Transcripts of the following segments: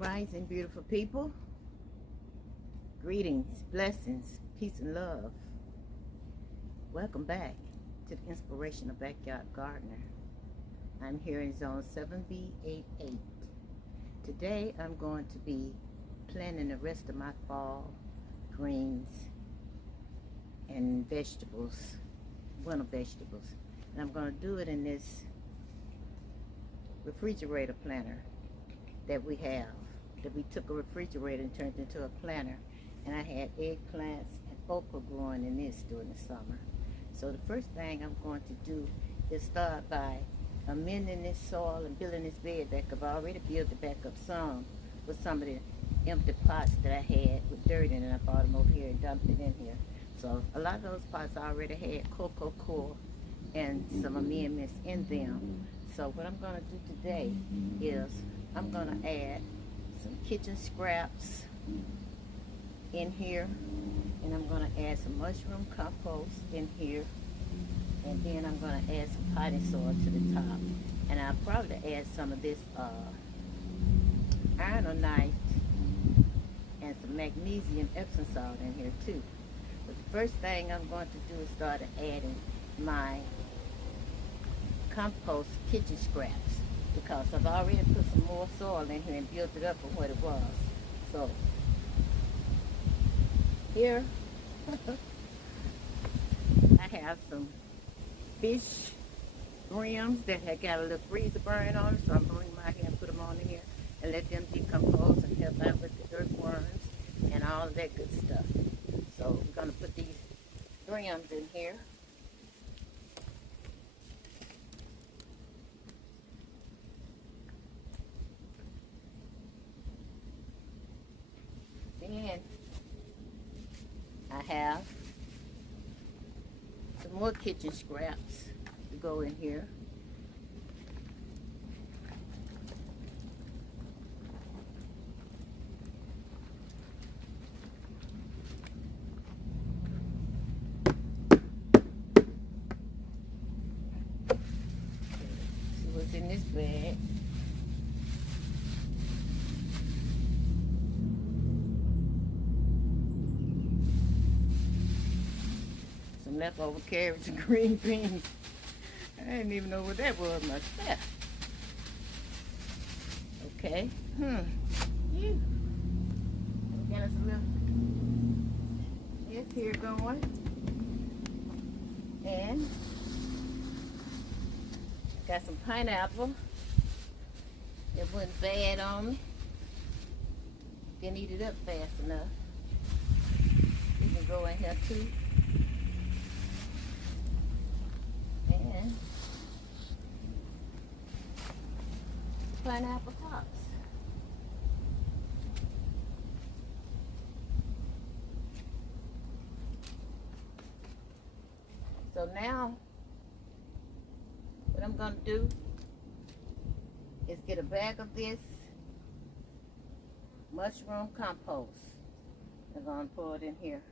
Rising, beautiful people. Greetings, blessings, peace, and love. Welcome back to the Inspirational Backyard Gardener. I'm here in zone 7B88. Today, I'm going to be planting the rest of my fall greens and vegetables, winter vegetables. And I'm going to do it in this refrigerator planter that we have, that we took a refrigerator and turned into a planter. And I had eggplants and okra growing in this during the summer. So the first thing I'm going to do is start by amending this soil and building this bed back up. I already built it back up some with some of the empty pots that I had with dirt in it. I brought them over here and dumped it in here. So a lot of those pots I already had cocoa coir and some amendments in them. So what I'm going to do today is I'm going to add some kitchen scraps in here, and I'm going to add some mushroom compost in here, and then I'm going to add some potting soil to the top, and I'll probably add some of this ironite and some magnesium Epsom salt in here too. But the first thing I'm going to do is start adding my compost kitchen scraps, because I've already put some more soil in here and built it up from what it was. So here I have some fish brims that had got a little freezer burn on them, so I'm going to bring them out here and put them on in here and let them decompose and help out with the earthworms and all of that good stuff. So I'm going to put these brims in here. Then I have some more kitchen scraps to go in here. See what's in this bag. Leftover carrots and green beans. I didn't even know what that was myself. Okay. Yeah. Got us a little this here going. And got some pineapple. It wasn't bad on me. Didn't eat it up fast enough. You can go in here too. And pineapple tops. So now what I'm going to do is get a bag of this mushroom compost. I'm going to pour it in here.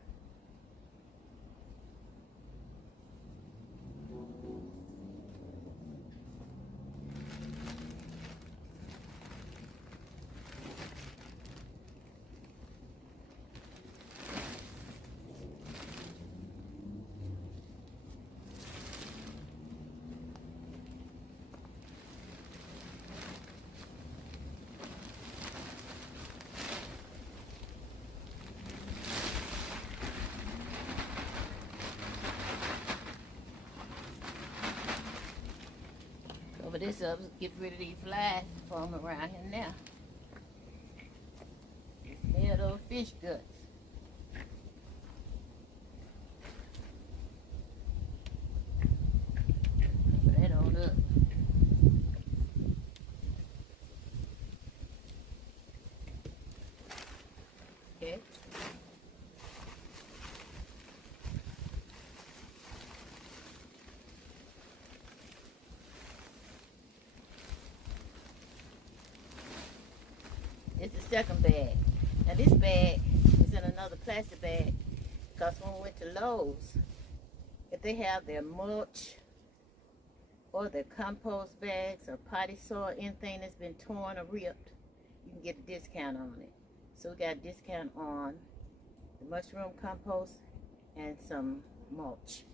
Cover this up, get rid of these flies from around here now. Smell those fish guts. Put that on up. Okay. It's the second bag. Now this bag is in another plastic bag, because when we went to Lowe's, if they have their mulch or their compost bags or potty soil, anything that's been torn or ripped, you can get a discount on it. So we got a discount on the mushroom compost and some mulch.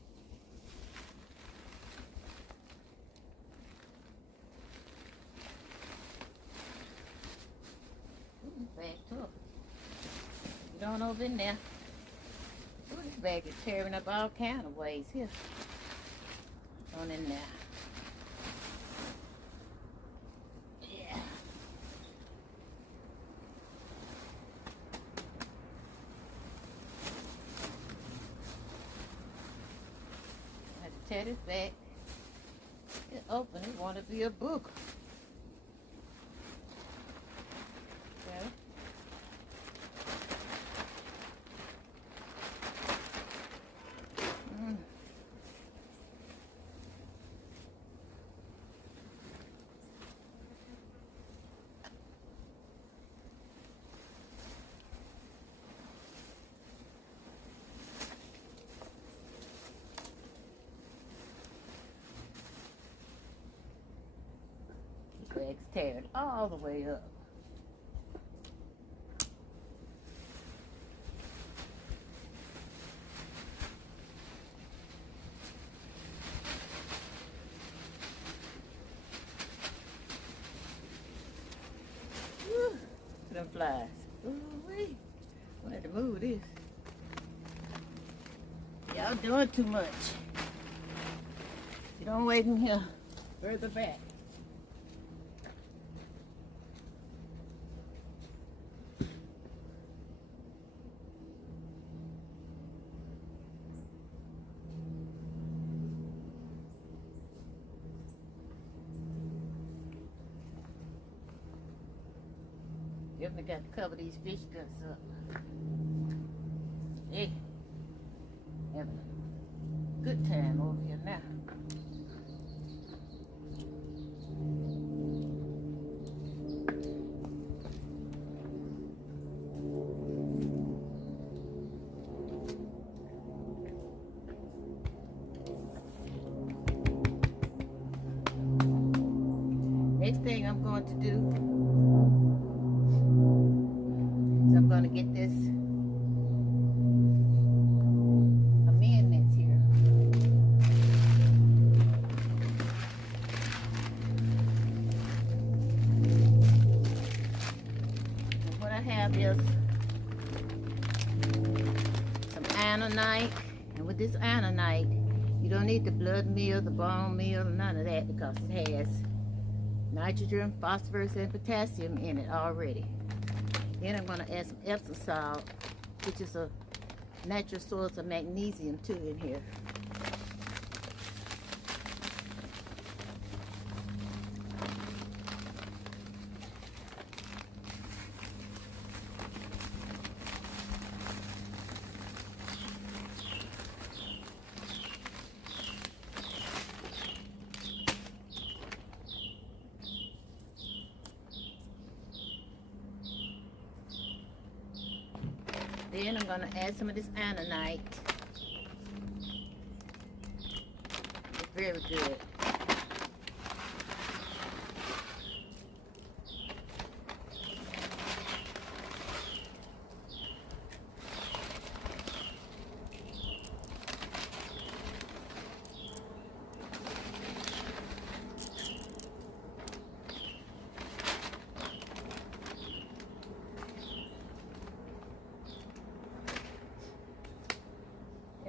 Ooh, bag tough. Get on over in there. Ooh, this bag is tearing up all kind of ways here. On in there. Yeah. I had to tear this back. It's open. It want to be a book. Okay. Legs teared all the way up. Woo, look at them flies. Ooh-wee. I'm gonna have to move this. Y'all doing too much. You don't wait in here. Further back. Definitely got to cover these fish guts up. Hey, having a good time over here now. Next thing I'm going to do, I'm going to get this amendments here. And what I have is some anonite, and with this anonite, you don't need the blood meal, the bone meal, none of that, because it has nitrogen, phosphorus, and potassium in it already. Then I'm going to add some Epsom salt, which is a natural source of magnesium too in here. Then I'm going to add some of this anonite. It's very good.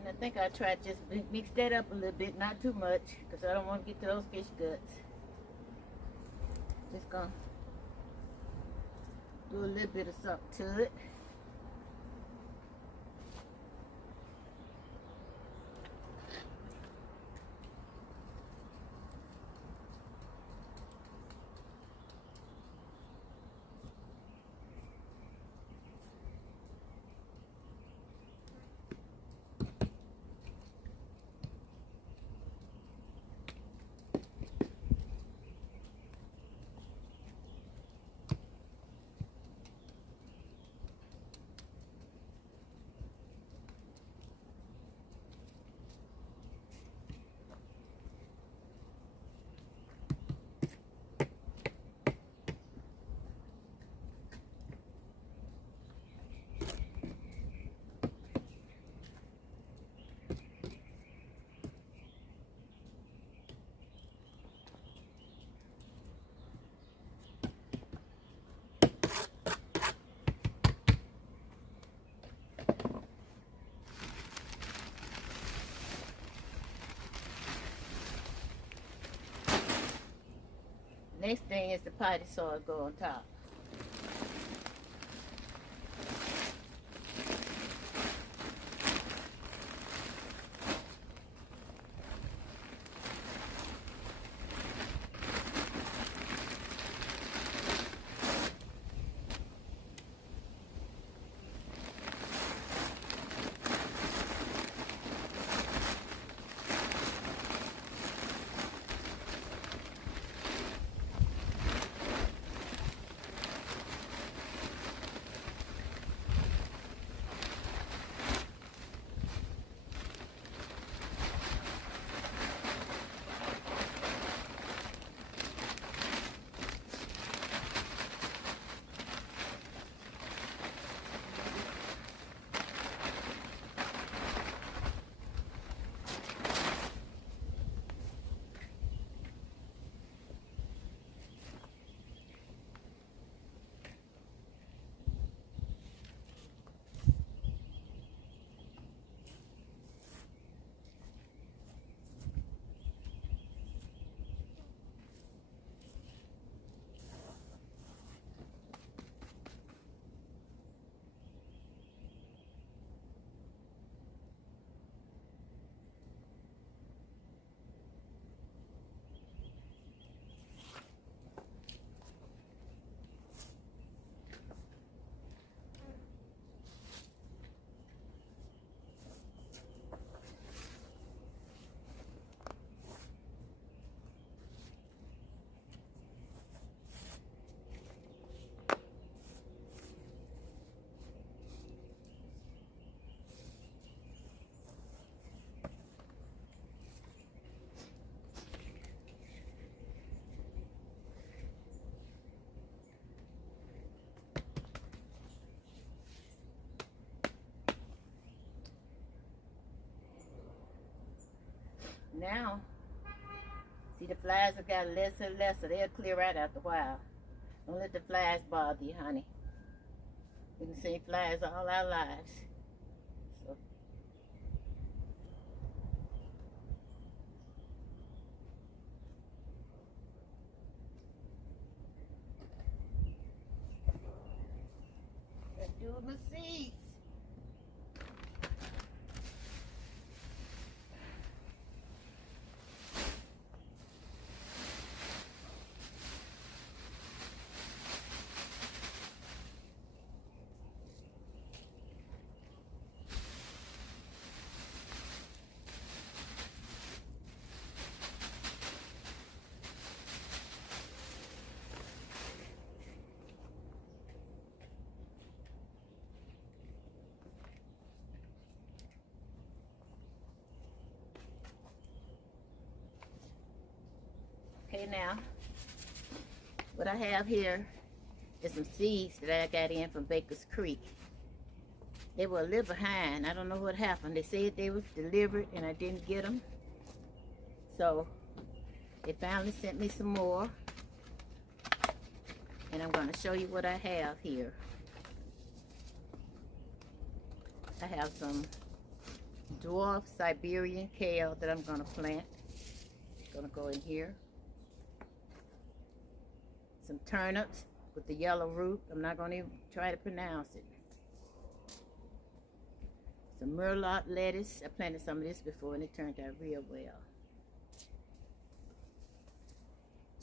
I think I'll try to just mix that up a little bit, not too much, because I don't want to get to those fish guts. Just gonna do a little bit of something to it. Next thing is the potty soil go on top. Now, see the flies have got less and less, so they'll clear out after a while. Don't let the flies bother you, honey. We've been seeing flies all our lives. So, let's do my seeds. Okay, now, what I have here is some seeds that I got in from Baker's Creek. They were a little behind. I don't know what happened. They said they was delivered and I didn't get them. So, they finally sent me some more. And I'm going to show you what I have here. I have some dwarf Siberian kale that I'm going to plant. It's going to go in here. Some turnips with the yellow root. I'm not going to even try to pronounce it. Some Merlot lettuce. I planted some of this before and it turned out real well.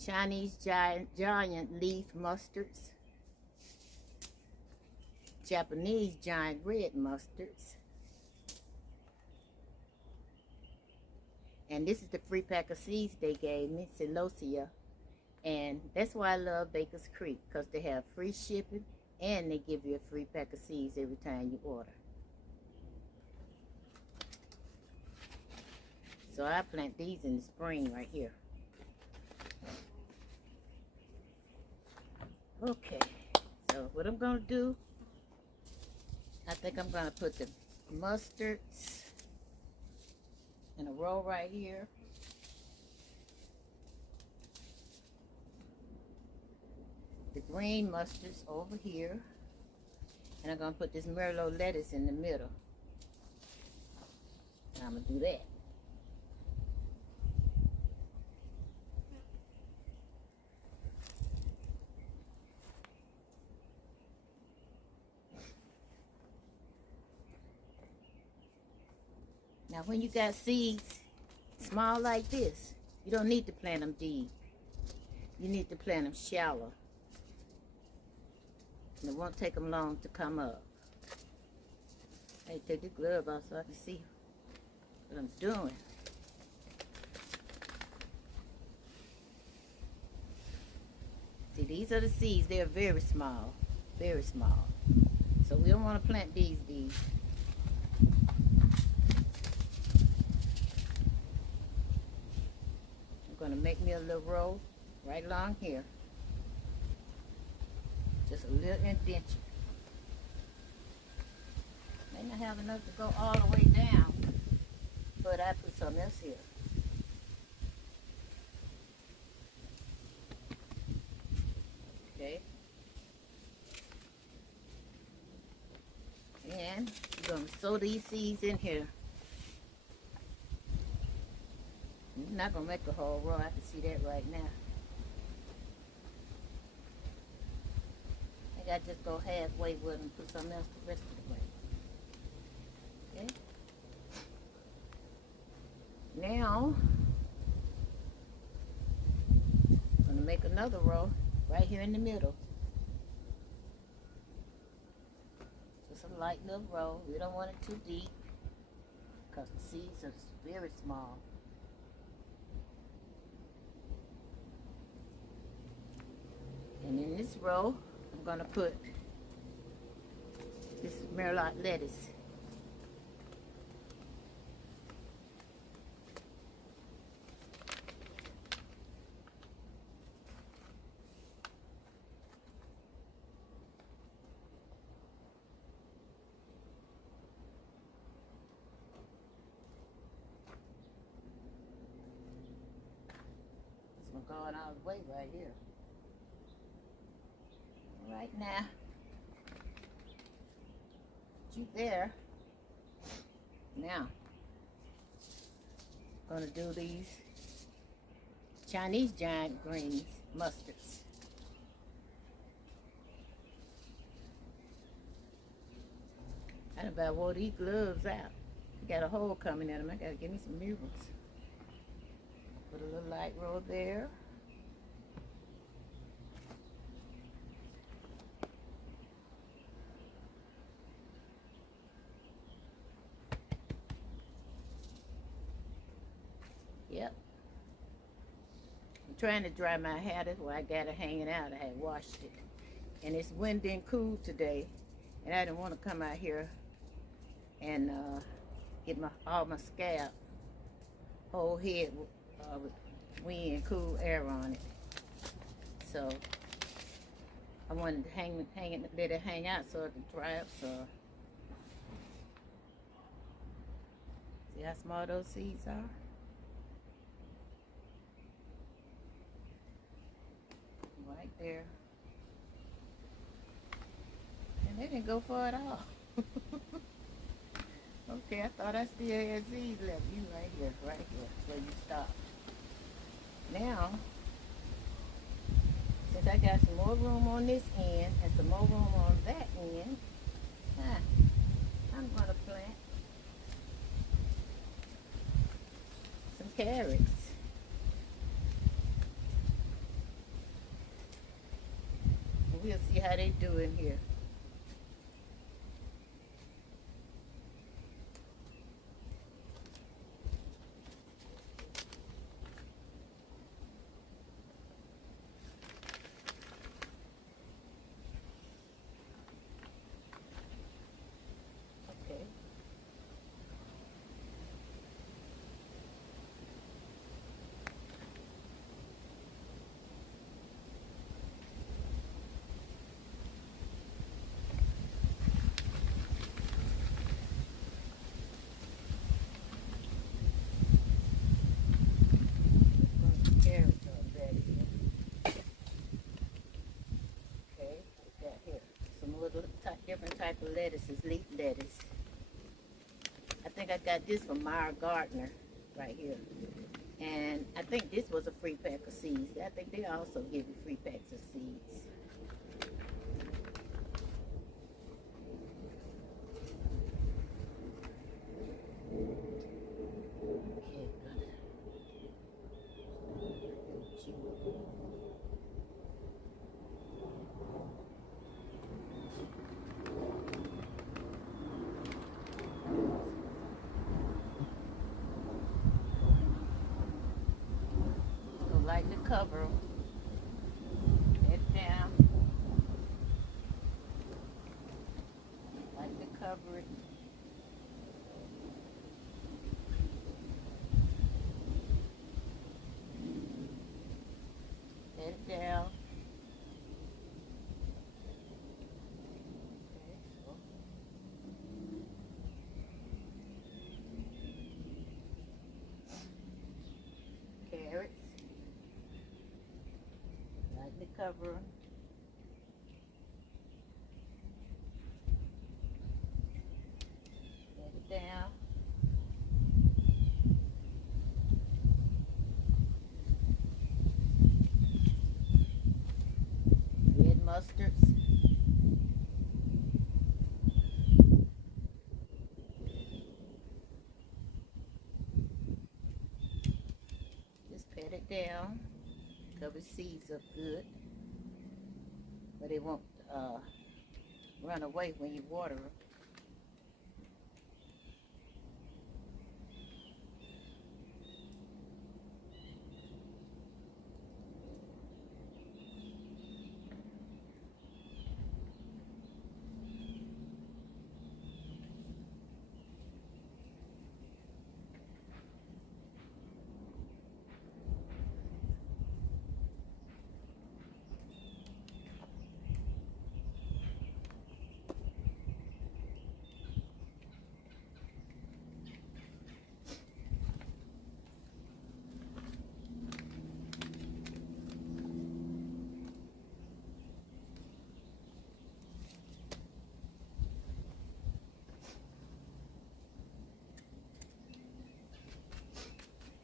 Chinese giant leaf mustards. Japanese giant red mustards. And this is the free pack of seeds they gave me, Celosia. And that's why I love Baker's Creek, because they have free shipping and they give you a free pack of seeds every time you order. So I plant these in the spring right here. Okay, so what I'm going to do, I think I'm going to put the mustards in a row right here. The green mustards over here. And I'm going to put this Merlot lettuce in the middle. And I'm going to do that. Now when you got seeds small like this, you don't need to plant them deep. You need to plant them shallow. And it won't take them long to come up. I take the glove off so I can see what I'm doing. See, these are the seeds. They're very small. Very small. So we don't want to plant these deep. I'm going to make me a little row right along here. Just a little indentation. May not have enough to go all the way down, but I put something else here. Okay. And we're going to sow these seeds in here. I'm not going to make a whole row. I can see that right now. I got to just go halfway with them and put something else the rest of the way. Okay. Now, I'm going to make another row right here in the middle. Just a light little row. We don't want it too deep because the seeds are very small. And in this row, I'm going to put this Merlot lettuce. This one going all the way right here. Right now, you there. Now, I'm gonna do these Chinese giant greens, mustards. I about wore these gloves out. Got a hole coming in them. I gotta give me some new ones. Put a little light roll there. Yep. I'm trying to dry my hair. That's why I got it hanging out. I had washed it. And it's windy and cool today. And I didn't want to come out here and get all my scalp, whole head with wind and cool air on it. So I wanted to let it hang out so it could dry up. So see how small those seeds are? Right there. And they didn't go far at all. Okay, I thought I still had seeds left. You right here, where you stop. Now, since I got some more room on this end and some more room on that end, I'm gonna plant some carrots. And we'll see how they do in here. Different type of lettuces, leaf lettuce. I think I got this from Meyer Gardner right here. And I think this was a free pack of seeds. I think they also give you free packs of seeds. cover them. Head down. Like to cover it. Head down. Carrots. Lightly cover them. Let it down. Red mustards. Just pat it down. Cover seeds up good, but they won't run away when you water them.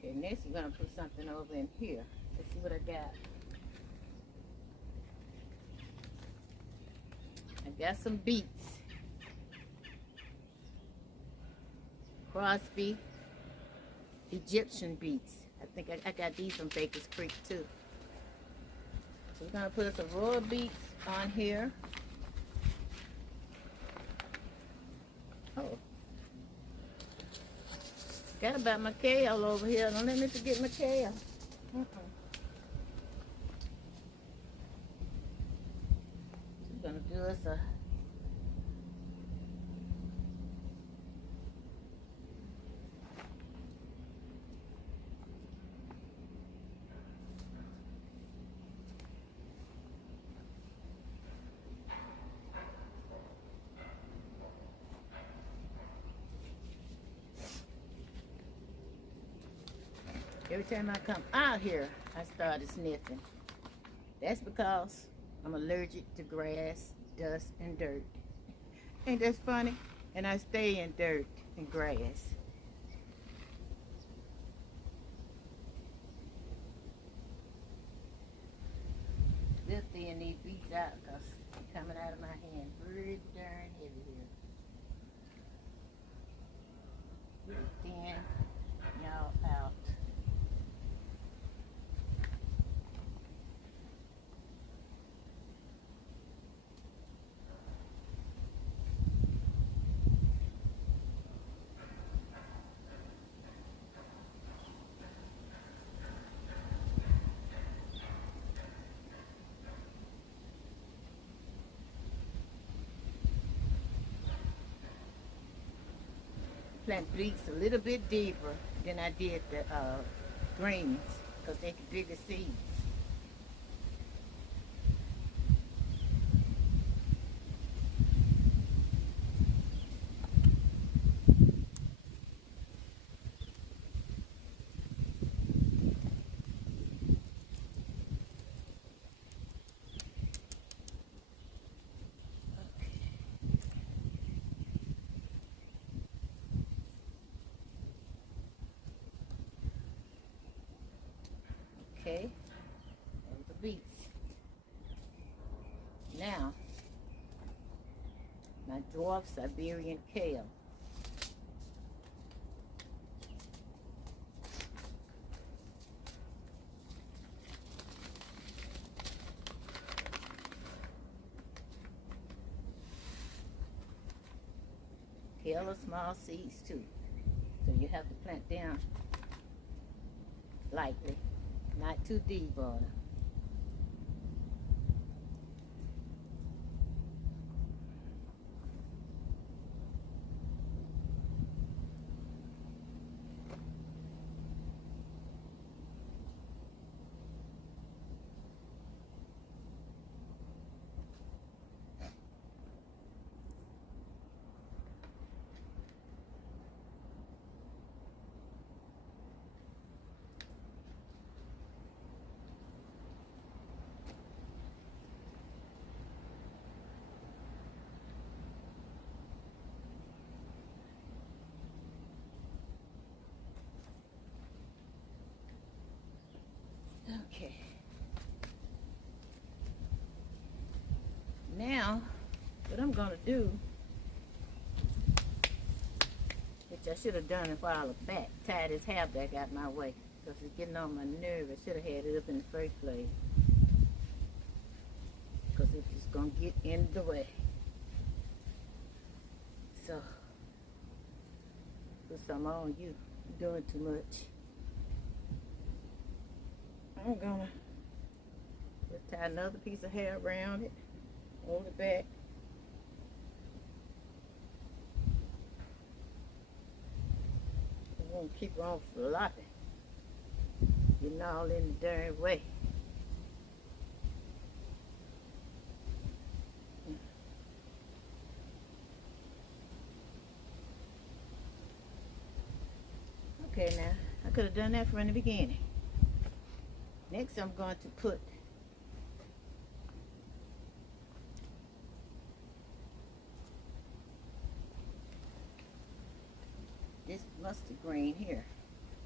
Okay, next we're gonna put something over in here. Let's see what I got. I got some beets. Crosby Egyptian beets. I think I got these from Baker's Creek too. So we're gonna put some raw beets on here. Oh. Got about my kale over here. Don't let me forget my kale. So we're gonna do us a every time I come out here, I started sniffing. That's because I'm allergic to grass, dust, and dirt. Ain't that funny? And I stay in dirt and grass. Still thin these beets out because they're coming out of my hand pretty darn heavy here. Pretty thin, y'all out. Plant beets a little bit deeper than I did the greens because they get bigger seeds. Okay, there's the beets. Now, my dwarf Siberian kale. Kale are small seeds too, so you have to plant them lightly. Not too deep on her. Okay. Now, what I'm gonna do, which I should have done a while back, tie this hair back out my way, because it's getting on my nerve. I should have had it up in the first place, because it's just gonna get in the way. So, put some on you. You're doing too much. I'm gonna just tie another piece of hair around it, hold it back. I'm gonna keep on flopping, getting all in the darn way. Okay, now I could have done that from the beginning. Next, I'm going to put this mustard green here.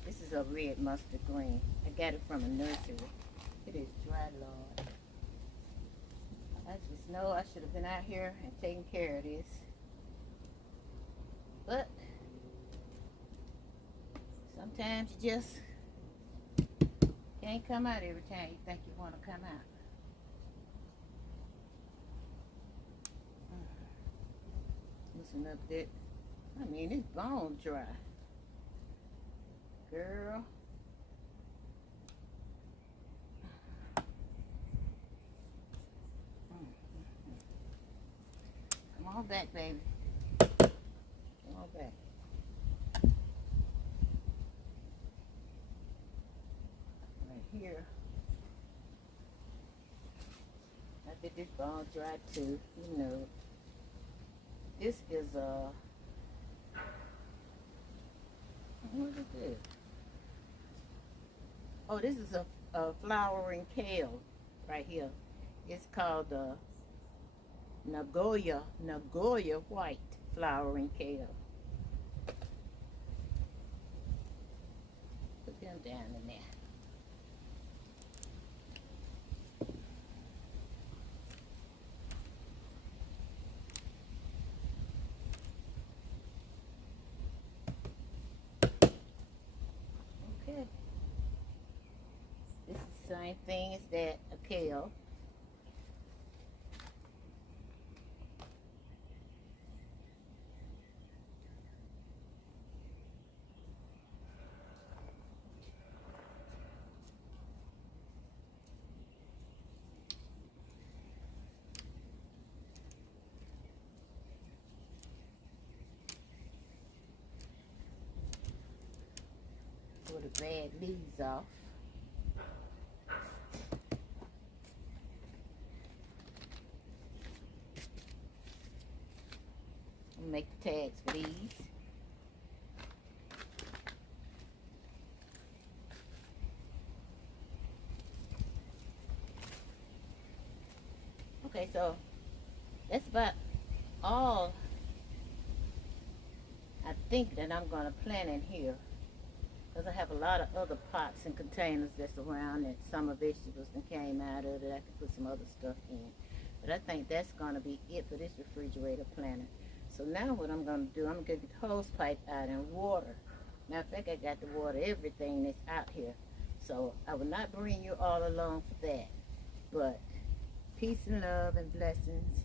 This is a red mustard green. I got it from a nursery. It is dry, Lord. I just know I should have been out here and taken care of this. But sometimes you just can't come out every time you think you want to come out. Loosen up that. I mean, it's bone dry. Girl. Come on back, baby. Come on back. Here, I did this bone dry too, you know. This is what is this? Oh, this is a flowering kale right here. It's called Nagoya white flowering kale. Put them down in there. Same thing as that, a kale. Pull the bad leaves off. Make the tags for these. Okay, so that's about all I think that I'm going to plant in here, because I have a lot of other pots and containers that's around that summer vegetables that came out of that I could put some other stuff in. But I think that's going to be it for this refrigerator planter. So now what I'm going to do, I'm going to get the hose pipe out and water. Matter of fact, I got to water everything that's out here. So I will not bring you all along for that. But peace and love and blessings.